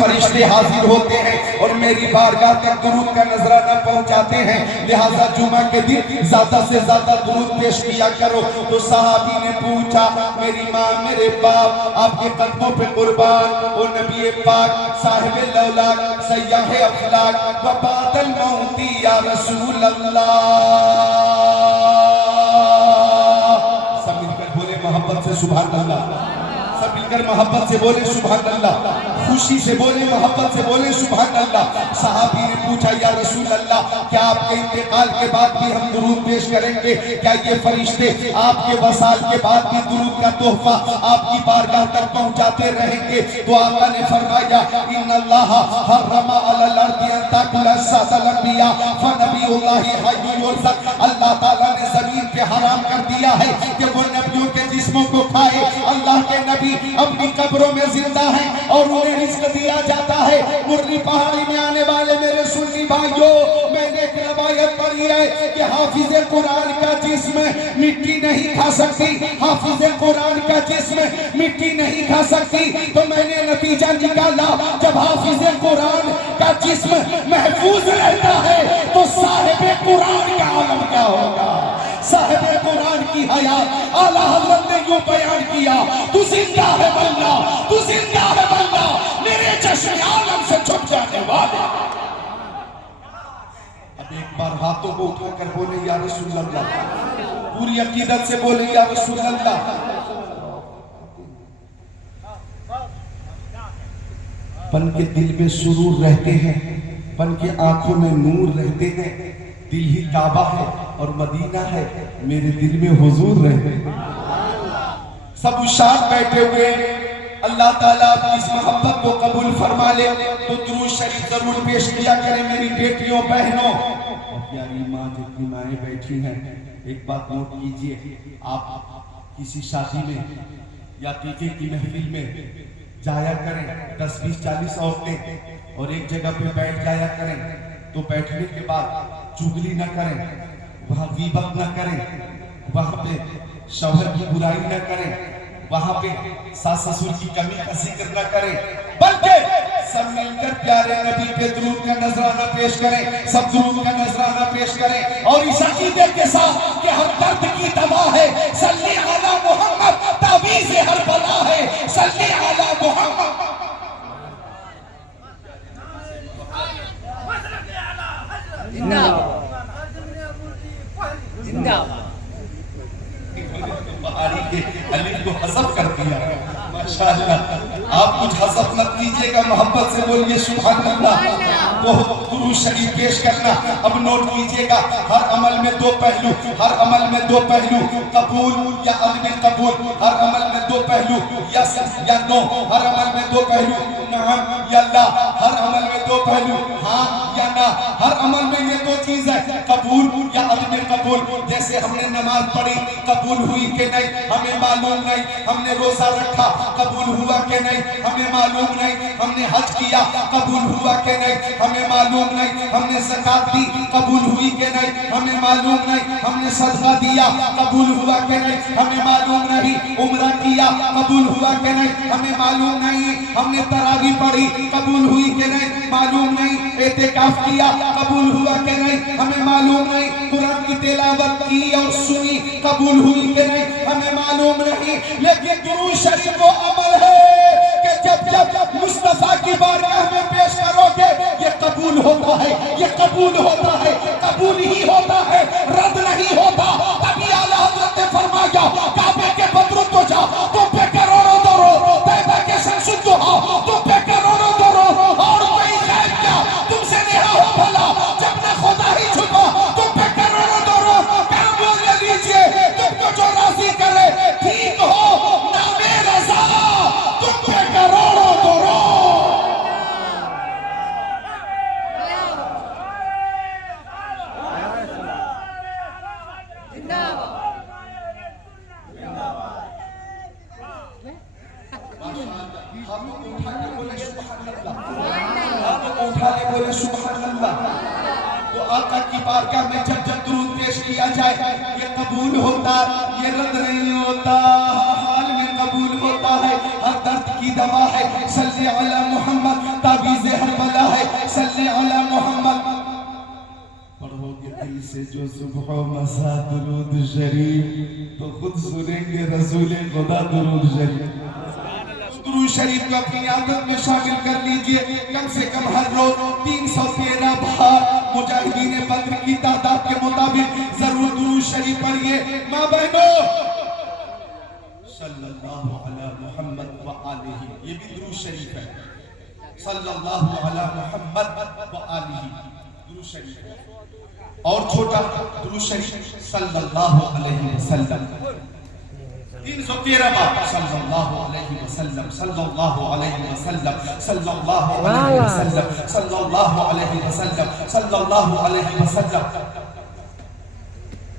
फरिश्ते हाजिर होते हैं और मेरी बारगाह तक दुरूद का नजराना पहुंचाते हैं, लिहाजा जुमा के दिन ज्यादा से ज्यादा दुरूद पेश किया करो। तो सहाबी ने पूछा, मेरी माँ मेरे बाप आपके कदमों पे कुर्बान, ओ नबी पाक साहिब लौलाक सय्याह अफलाक व बादल मौती या रसूल अल्लाह। सब मिलकर बोले मोहब्बत से सुभान अल्लाह, सब मिलकर मोहब्बत से बोले सुभान अल्लाह, खुशी से बोले, मोहब्बत से बोले सुभान अल्लाह। सहाबी ने पूछा, या रसूल अल्लाह क्या आपके इंतकाल के बाद भी हम दुरूद पेश करेंगे? क्या ये फरिश्ते आपके वसाल के बाद भी दुरूद का तोहफा आपकी बारगाह तक पहुंचाते रहेंगे? तो आका ने फरमाया, इन्नल्लाह हर्रमा अलल अर्दि अन ताकुला सादल अंबिया फनबियुल्लाहि हय्युन युरज़क़। अल्लाह ताला ने जमीन पे हराम कर दिया है कि वो नबियों के जिस्मों को खाए। अल्लाह के नबी अपनी कब्रों में जिंदा हैं और उन्हें रिज़्क़ दिया जाता है। मुर्री पहाड़ी में आने वाले मेरे सुन्नी भाइयों, मैंने एक रवायत पढ़ी है कि हाफिज कुरान का जिस्म मिट्टी नहीं खा सकती, हाफिज कुरान का जिस्म मिट्टी नहीं खा सकती। तो मैंने नतीजा निकाला, जब हाफिज कुरान का जिस्म महफूज रहता है तो साहिब कुरान का आलम क्या होगा? साहिब कुरान की हयात आला हज़रत ने यूं बयान किया, तू जिंदा है बल्ला, तू जिंदा है बल्ला, मेरे चश्मे आलम से छुप जाने वाले। अब एक बार हाथों को उठाकर बोले या रसूल अल्लाह, पूरी अकीदत से बोले या रसूल अल्लाह। पन के दिल में सुरूर रहते हैं, पन के आंखों में नूर रहते हैं, दिल ही काबा है और मदीना है, मेरे दिल में हुजूर रहते हैं। सब उशाद बैठे हुए, अल्लाह ताला आपकी इस मोहब्बत को कबूल फरमा ले तो दुरूद शरीफ जरूर पेश किया करें मेरी बेटियों बहनों। और प्यारी माँ जितनी माएँ बैठी हैं, एक बात नोट कीजिए, आप किसी शादी में या पीके की महफिल में जाया करें, 10, 20, 40 औरतें और एक जगह पे बैठ जाया करें, तो बैठने के बाद चुगली न करें, वहां गीबत न करें, वहां पे शौहर की बुराई न करें, वहां पे सास ससुर की कमी का जिक्र न करें, बल्कि सब मिलकर प्यारे नबी पे दुरूद का नजराना पेश करें, सब दुरूद का नजराना पेश करें और इस अकीदे के साथ कि हर दर्द की दवा है सल्ली अला मोहम्मद, तावीज़ हर बला है सल्ली अला मोहम्मद। पहाड़ी के अली को हज़फ कर दिया, माशाअल्लाह। आप कुछ हज़फ मत कीजिएगा, मोहब्बत से बोलिए सुभान अल्लाह। तो दुरूद शरीफ पेश करना। अब नोट कीजिएगा, हर अमल में दो पहलू, हर अमल में दो पहलू, कबूल या अदम कबूल, हर अमल में दो पहलू, यस या नो, हर अमल में दो पहलू, नाम या ला, हर अमल में दो पहलू, हाँ या ना, हर अमल में ये दो चीज है, कबूल या अदम कबूल। जैसे हमने नमाज पढ़ी, कबूल हुई कि नहीं हमें मालूम नहीं, हमने रोजा रखा, कबूल हुआ कि नहीं हमें मालूम नहीं, हमने हज किया, कबूल हुआ कि नहीं हमें मालूम नहीं, हमने ज़कात दी, कबूल हुई कि नहीं हमें मालूम नहीं, हमने सदका दिया, कबूल हुआ कि नहीं हमें मालूम नहीं, उम्रा किया, कबूल हुआ कि नहीं हमें मालूम नहीं, हमने तरावी पढ़ी, कबूल हुई कि नहीं मालूम नहीं, एतेकाफ किया, कबूल हुआ कि नहीं हमें मालूम नहीं, कुरान की तिलावत की और सुनी, कबूल हुई कि नहीं हमें मालूम नहीं। लेकिन दुरूद शरीफ वो अमल है कि जब जब मुस्तफा की बारगाह में पेश करोगे ये कबूल होता है, ये कबूल होता है, कबूल ही होता है, रद्द नहीं होता। तभी आला हज़रत ने फरमाया, काबे के बदरू तो जा, तुम पे करोड़ों दरो, तैबा के शमसुद तो आओ, तुम पे करोड़ों दरो, और कोई खैर क्या तुमसे नेहा हो भला, जब न खुदा ही छुपा, तुम पे करोड़ों दरो, काम बोल लीजिए, तुमको जो राजी करे, ठीक हो नामे रज़ा, तुम पे करोड़ों दरो। बोले सुभान अल्लाह। तो आका की बारगाह में जब जब दुरूद पेश किया जाए ये कबूल होता, ये रद्द नहीं होता, हाल में कबूल होता है, हर दर्द की दवा है सल्ली अला मोहम्मद। ताबीज़ हर बला है। सल्ले अला मोहम्मद। पढ़ोगे दिल से जो सुबह मसा दुरूद शरीफ तो खुद सुनेंगे रसूल खुदा दुरूद शरीफ। दुरूद शरीफ को अपनी आदत में शामिल कर लीजिए। कम से कम हर रोज 313 बार मुजाहिदीन बद्र की तादाद के मुताबिक जरूर दुरूद शरीफ पढ़िए। माँ बहनों, सल्लल्लाहु अला मुहम्मद व आलिही, ये भी दुरूद शरीफ है। सल्लल्लाहु अला मुहम्मद व आलिही दुरूद शरीफ है। और छोटा दुरूद शरीफ सल्लल्लाहु अलैहि वसल्लम 313 बार। सल्लल्लाहु अलैहि वसल्लम, सल्लल्लाहु अलैहि वसल्लम, सल्लल्लाहु अलैहि वसल्लम, सल्लल्लाहु अलैहि वसल्लम, सल्लल्लाहु अलैहि वसल्लम।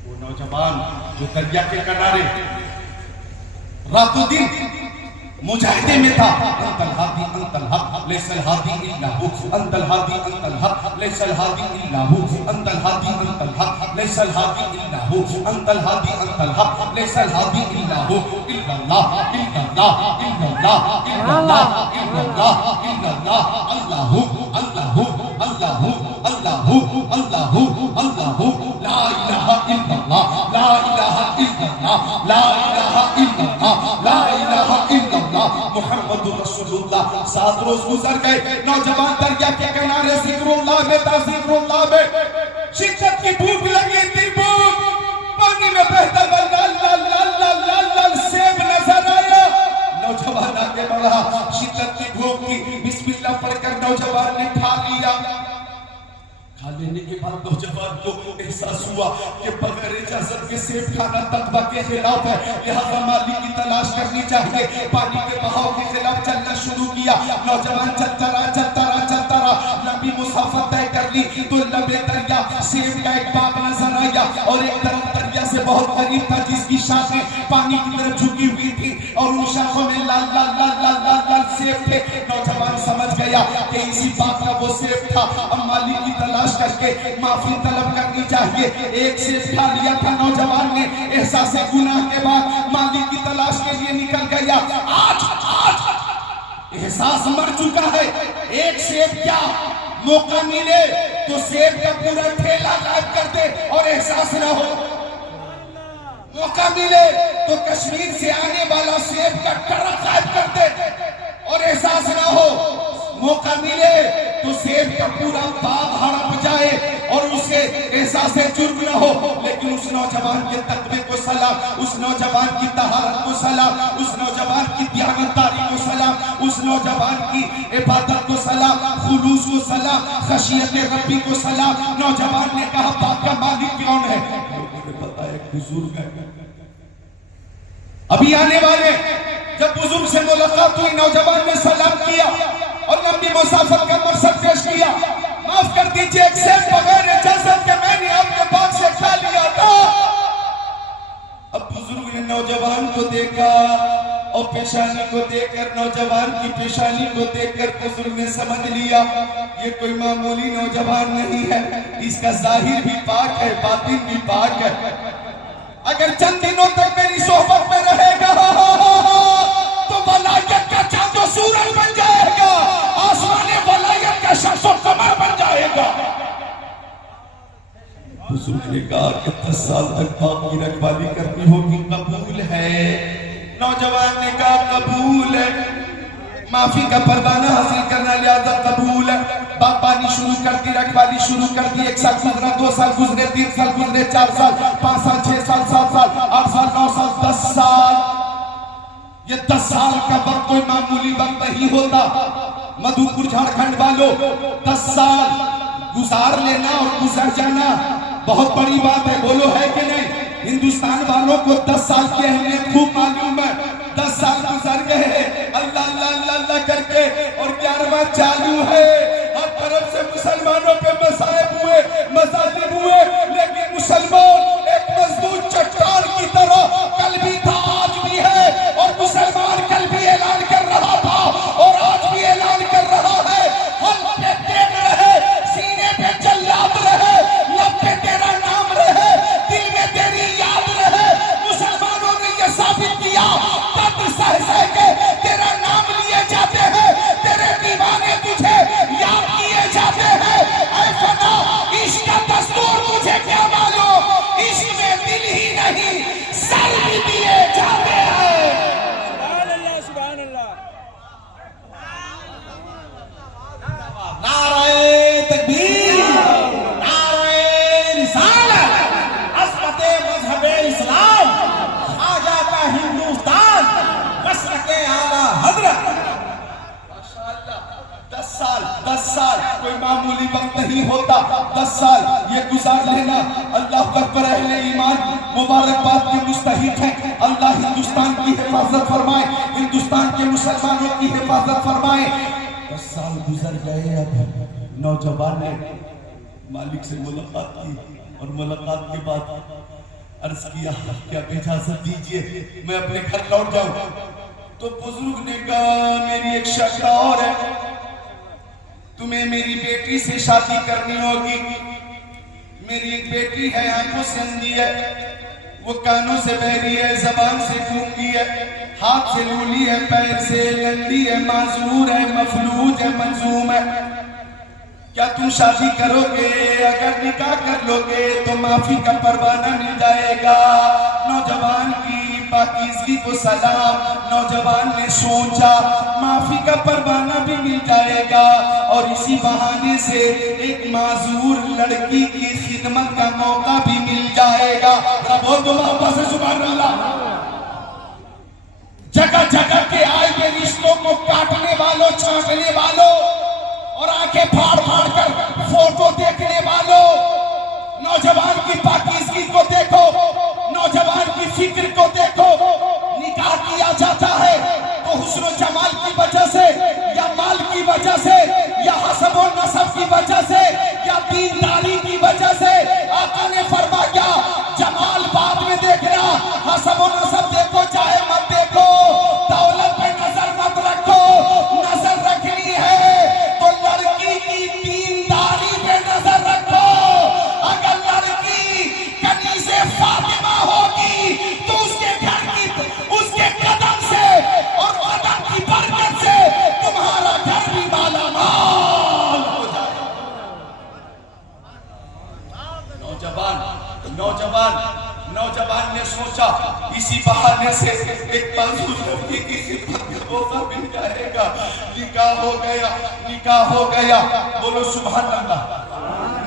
वो नौजवान जो दरिया के किनारे रातों दिन मुजाहिदे में था। अंतल हादी अंतल हक लैसल हादी इल्ला हु, अंतल हादी अंतल हक लैसल हादी इल्ला हु, अंतल हादी अंतल हक लैसल हादी इल्ला हु, अंतल हादी अंतल हक लैसल हादी इल्ला हु। इल्लल्लाह इल्लल्लाह इल्लल्लाह इल्लल्लाह इल्लल्लाह इल्लल्लाह अल्लाहु अल्लाहु अल्लाहु अल्लाहु अल्लाहु अल्लाहु ला इलाहा इल्लल्लाह ला इलाहा इल्लल्लाह ला इलाहा इल्लल्लाह ला इलाहा इल्लल्लाह मुहम्मदुर रसूलुल्लाह। 7 रोज गुजर गए। नौजवान दरिया के किनारे जिक्रुल्लाह में था, जिक्रुल्लाह में शिद्दत की भूख लगी थी। भूख पानी में बहता हुआ लाल लाल लाल लाल लाल लाल सेब नजर आया। नौजवान आगे बढ़ा, शिद्दत की भूख की बिस्मिल्लाह पढ़कर नौजवान ने खा लिया। खा लेने के बाद नौजवान को एहसास हुआ कि बगैर इजाजत के सेब खाना तकवा के खिलाफ है, लिहाजा मालिक की तलाश करनी चाहिए। पानी के बहाव के खिलाफ चलना शुरू किया। नौजवान चलता रहा चलता रहा चलता रहा। लंबी मुसाफत तय कर ली तो लंबे दरिया सेब का एक बाग नजर आया और एक तरफ दरिया से बहुत करीब था जिसकी शाखें पानी की तरफ झुकी हुई थी और उन शाखों में लाल लाल लाल लाल लाल लाल सेब थे। नौजवान समझ गया कि इसी बाग का वो सेब था। अब मालिक की तलाश करके माफी तलब करनी चाहिए। एक सेब खा लिया था नौजवान ने। एहसास गुनाह के बाद मालिक की तलाश के लिए निकल गया। आज एहसास मर चुका है। एक सेब क्या, मौका मिले तो सेब का पूरा ठेला गायब कर दे और एहसास ना हो। मौका मिले तो कश्मीर से आने वाला सेब का ट्रक गायब कर दे और एहसास ना हो। मौका मिले तो सेब का पूरा बाग हड़प जाए और उसे एहसास जुर्म न हो। लेकिन उस नौजवान के तकवे को सलाम, उस नौजवान की तहारत को सलाम, उस नौजवान की दयानतदारी को सलाम, उस नौजवान की इबादत को सलाम, खुलूस को सलाम, खशियत रब्बी को सलाम। नौजवान ने कहा बाग का मालिक कौन है? मुझे पता है, बुजुर्ग है। अभी आने वाले जब बुजुर्ग से मुलाकात हुई, नौजवान ने सलाम किया और लंबी मुसाफत का मकसद पेश किया। माफ कर दीजिए, एक सेब बगैर इजाजत के मैंने आपके बाग से खा लिया था। अब बुजुर्ग ने नौजवान को देखा और पेशानी को देखकर, नौजवान की पेशानी को देखकर बुजुर्ग ने समझ लिया ये कोई मामूली नौजवान नहीं है। इसका जाहिर भी पाक है, बातिन भी पाक है। अगर चंद दिनों तक मेरी सोहबत में रहेगा तो वलायत का चांद और सूरज बन जाएगा, आसमाने वलायत का शख्स और कमर बन जाएगा। बुजुर्ग ने कहा कि 10 साल तक बाप की रखवाली करनी होगी, कबूल है? नौजवान ने कहा कबूल है। माफी का परवाना हासिल करना लिहाजा कबूल है। बागबानी शुरू कर दी, रखवाली शुरू कर दी। 1 साल गुजरा, 2 साल गुजरे, 3 साल गुजरे, 4 साल, 5 साल, 6 साल, 7 साल, 8 साल, 9 साल, 10 साल। ये 10 साल का वक्त कोई मामूली वक्त नहीं होता। मधुपुर झारखंड वालों, 10 साल गुजार लेना और गुजर जाना बहुत बड़ी बात है। बोलो है कि नहीं? हिंदुस्तान वालों को 10 साल की अहमियत खूब मालूम है। 10 साल गुजर गए अल्लाह अल्लाह अल्लाह करके और 11वां चालू है। हर तरफ से मुसलमानों पे मसाइब हुए, मजालिम हुए, लेकिन मुसलमान एक मजबूत चट्टान की तरह कल भी था, आज भी है। और मुसलमान कल भी ऐलान कर रहा था और आज भी ऐलान कर रहा है। हम पे तेग रहे, सीने पे जल्लाद रहे, लब पे तेरा नाम रहे, दिल में तेरी याद रहे। मुसलमानों ने यह साबित किया, दर्द सह सह के तेरा नाम लिए जाते हैं, तेरे दीवाने तुझे 10 साल कोई मामूली वक्त नहीं होता। 10 साल ये गुजार लेना। अल्लाह अकबर, अहले ईमान मुबारकबाद के मुस्तहिक हैं। अल्लाह हिंदुस्तान की हिफाजत फरमाए, हिंदुस्तान के मुसलमानों की हिफाजत फरमाए। 10 साल गुजर गए। अब नौजवान ने मालिक से मुलाकात की और मुलाकात के बाद अर्ज किया कि आप इजाजत दीजिए मैं अपने घर लौट जाऊं। तो बुजुर्ग ने कहा मेरी एक शर्त और है, तुम्हें मेरी बेटी से शादी करनी होगी। मेरी एक बेटी है, आंखों से अंधी है, वो कानों से बहरी है, जबान से गूंगी है, हाथ से लूली है, पैर से लंदी है, माजूर है, मफलूज है, मंजूम है। क्या तुम शादी करोगे? अगर निकाह कर लोगे तो माफी का परवाना मिल जाएगा। नौजवान की पाकीज़गी को सलाम। नौजवान ने सोचा माफी का परवाना भी मिल जाएगा और इसी बहाने से एक माजूर लड़की की खिदमत का मौका भी मिल जाएगा। बोल दो मोहब्बत से सुभान अल्लाह। जगह जगह के आए हुए रिश्तों को काटने वालों, छांटने वालों और आंखें फाड़ फाड़ कर फोटो देखने वालों, नौजवान की पाकीज़गी को देखो, नौजवान की फिक्र को देखो। निकाह किया जाता है तो हुस्न और जमाल की वजह से या माल की वजह से या हसब और नसब की वजह से या दीनदारी की वजह से। आका ने फरमाया जमाल बाद में देखना, हसब और नसब देखो चाहे मत देखो। दौलत पे नजर मत रखो, नजर रखनी है तो लड़की की दीनदारी पे नजर रखो। अगर लड़की कनीज़े फातिमा होगी तो उसके घर की, उसके कदम से और कदम की बरकत से तुम्हारा घर भी मालामाल हो जाए। नौजवान ने सोचा इसी बहाने से एक मासूम लड़की की खिदमत का मौका मिल जाएगा। निकाह हो गया। बोलो सुभान अल्लाह।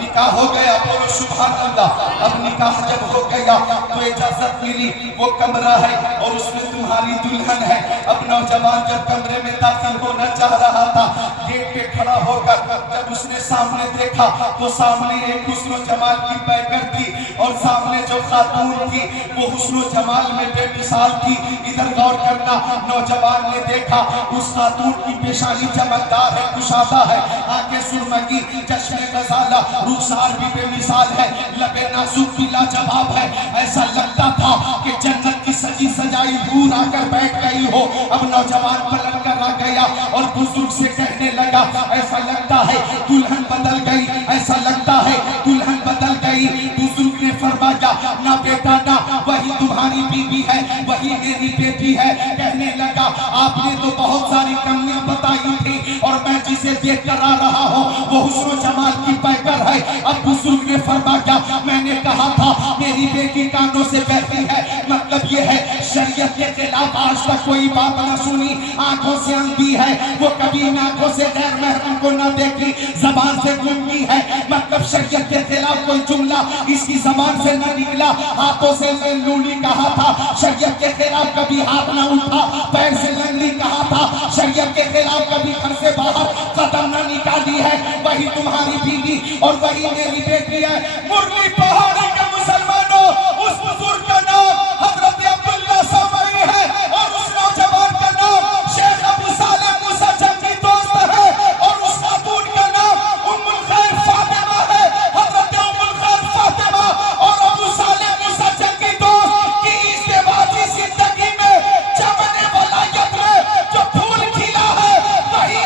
निकाह हो गया, बोलो सुभान अल्लाह। अब निकाह जब हो गया तो इजाजत मिली, वो कमरा है और उसमें तुम्हारी दुल्हन है। अब नौजवान जब कमरे में दाखिल होना चाह रहा था, गेट पे खड़ा होकर जब उसने सामने देखा तो सामने एक हुस्न जमाल की पैकर थी और सामने जो खातून थी वो हुस्न जमाल में बेमिसाल थी। इधर गौर करना, नौजवान ने देखा उस खातून की पेशानी चमकदार है, कुशादा है, आंखें सुरमई, चश्मे गजाला, रुखसार भी बेमिसाल है, लबे नाजुक भी लाजवाब है। ऐसा लगता था कि जन्नत की सजी सजाई हूर आकर बैठ गई हो। अब नौजवान पलट कर आ गया और बुजुर्ग से कहने लगा ऐसा लगता है दुल्हन बदल गई, ऐसा लगता है दुल्हन बदल गई। बुजुर्ग ने फरमाया ना बेटा ना, वही तुम्हारी बीवी है, वही मेरी बेटी है। कहने लगा आपने तो बहुत सारी कमियां बताई थी और मैं जिसे देख कर आ रहा हूँ वो हुस्न जमाल की पैकर है। अब बुजुर्ग ने फरमाया मैंने कहा था मेरी बेटी कानों से बहती है, मतलब ये है शरीयत के खिलाफ आज तक कोई बात न सुनी, आंखों से अंधी है, वो कभी आंखों से गैर महरम को न देखी, जबान से गूंगी है, मतलब शरीयत के खिलाफ कोई जुमला इसकी जबान से न निकला। हाथों से लूली कहा था, शरीयत के खिलाफ कभी हाथ न उठा, पैर से लंगड़ी कहा था, शरीयत के खिलाफ कभी घर से बाहर कदम न निकाली है। वही तुम्हारी बीवी और वही मेरी बेटी है। मुरली पहाड़ी के मुसलमानों, उस बुजुर्ग का नाम हजरत अब्दुल्ला समई है और उस नौजवान का नाम शेख अबू सालेह मूसा जंगी दोस्त है और उस खातून का नाम उम्मुल खैर फातिमा है। हजरत उम्मुल खैर फातिमा और अबू सालेह मूसा जंगी दोस्त की इज़्दिवाजी जिंदगी में चमने वलायत में जो फूल खिला है वही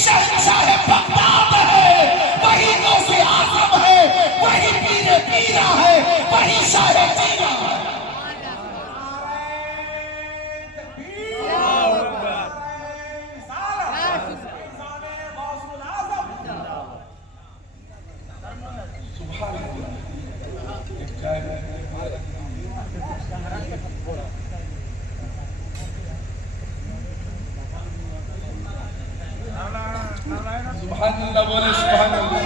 शहंशाह बगदाद है, वही गौसे आज़म है, वही पीरे पीरा है, वही शाह जीरा है। सुभान अल्लाह, बोले सुभान अल्लाह।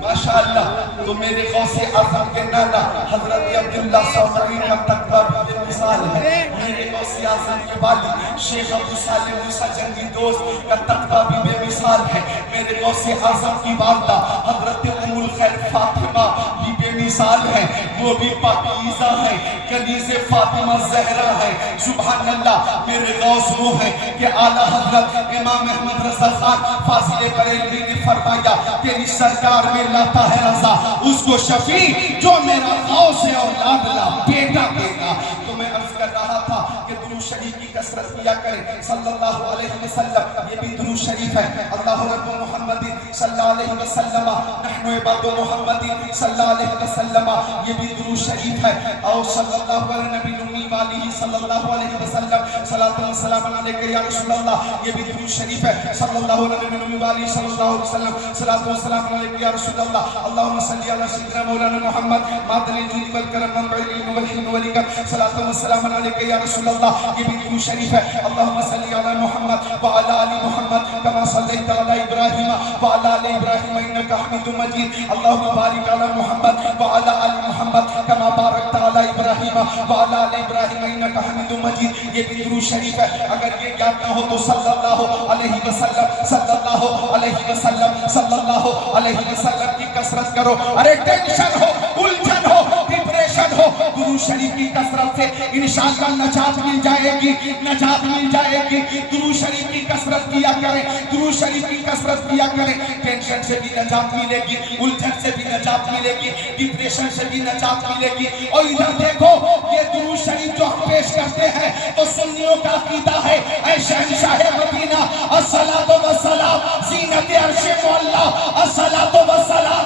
माशाअल्लाह। तो मेरे गौसे आज़म के नाना हजरत अब्दुल्ला समई का तकवा बेमिसाल है। मेरे गौसे आज़म के वालिद शेख अबू सालिम मूसा जंगी दोस्त का तकवा भी बेमिसाल है। मेरे गौसे आज़म की वालदा हजरत उम्मुल खैर फातिमा भी बेमिसाल है, वो भी पाकीज़ा है, कनीज़े फातिमा ज़हरा है। सुभान अल्लाह। मेरे गौस वो है कि आला हजरत इमाम अहमद रज़ा खान फाजिल बरेलवी ने फरमाया तेरी सरकार में लाता है रज़ा उसको शफी जो मेरा गौस है और लाडला बेटा देगा। तो मैं अर्ज कर रहा था कि दुरूद शरीफ की कसरत किया करें सल्लल्लाहु अलैहि वसल्लम। ये भी दुरूद शरीफ है। अल्लाहु रब्बु मुहम्मदिन सल्लल्लाहु अलैहि वसल्लम नहनु इबादु मुहम्मदिन सल्लल्लाहु अलैहि वसल्लम। ये भी दुरूद शरीफ है। और सल्लल्लाहु अलैहि नबी उम्मी वाली सल्लल्लाहु अलैहि वसल्लम सलातु व सलाम अलैका या रसूल अल्लाह। ये भी दुरूद शरीफ है। सल्लल्लाहु अलैहि नबी वाली सल्लल्लाहु अलैहि वसल्लम सलातु व सलाम अलैका या रसूल अल्लाह। अल्लाहुम्मा सल्ली अला सय्यिदना मौलाना मुहम्मद मादनिल जुद वल करम मनबइल इल्म वल हिल्म वल इकराम सलातु व सलाम अलैका या रसूल अल्लाह। ये भी दुरूद शरीफ है। अल्लाहुम्मा सल्ली अला मुहम्मद व अला आलि मुहम्मद कमा सल्लैता अला इब्राहीम व अला आलि इब्राहीम इन्नका हमीदुम मजीद। अल्लाहुम्मा बारिक अला मुहम्मद व अला आलि मुहम्मद कमा बारकता अला इब्राहीम व अला आलि इब्राहीम इन्नका हमीदुम मजीद। ये भी दुरूद शरीफ है। अगर ये ज्ञात ना हो तो सल्लल्लाहु अलैहि वसल्लम सल्लल्लाहु अलैहि वसल्लम सल्लल्लाहु अलैहि वसल्लम की कसरत करो। अरे टेंशन हो, उलझन हो, डिप्रेशन हो, दुरूद शरीफ की कसरत से इंशाअल्लाह नजात मिल जाएगी, नजात मिल जाएगी। दुरूद शरीफ की कसरत किया करें, दुरूद शरीफ की कसरत किया करें। टेंशन से भी नजात मिलेगी, उलझन से भी नजात मिलेगी, डिप्रेशन से भी नजात मिलेगी। और इधर देखो ये दुरूद शरीफ जो हम पेश करते हैं तो सुन्नियों का अकीदा है ऐ शहंशाह मदीना अस्सलातु वस्सलाम ज़ीनत अर्श मुअल्ला अस्सलातु वस्सलाम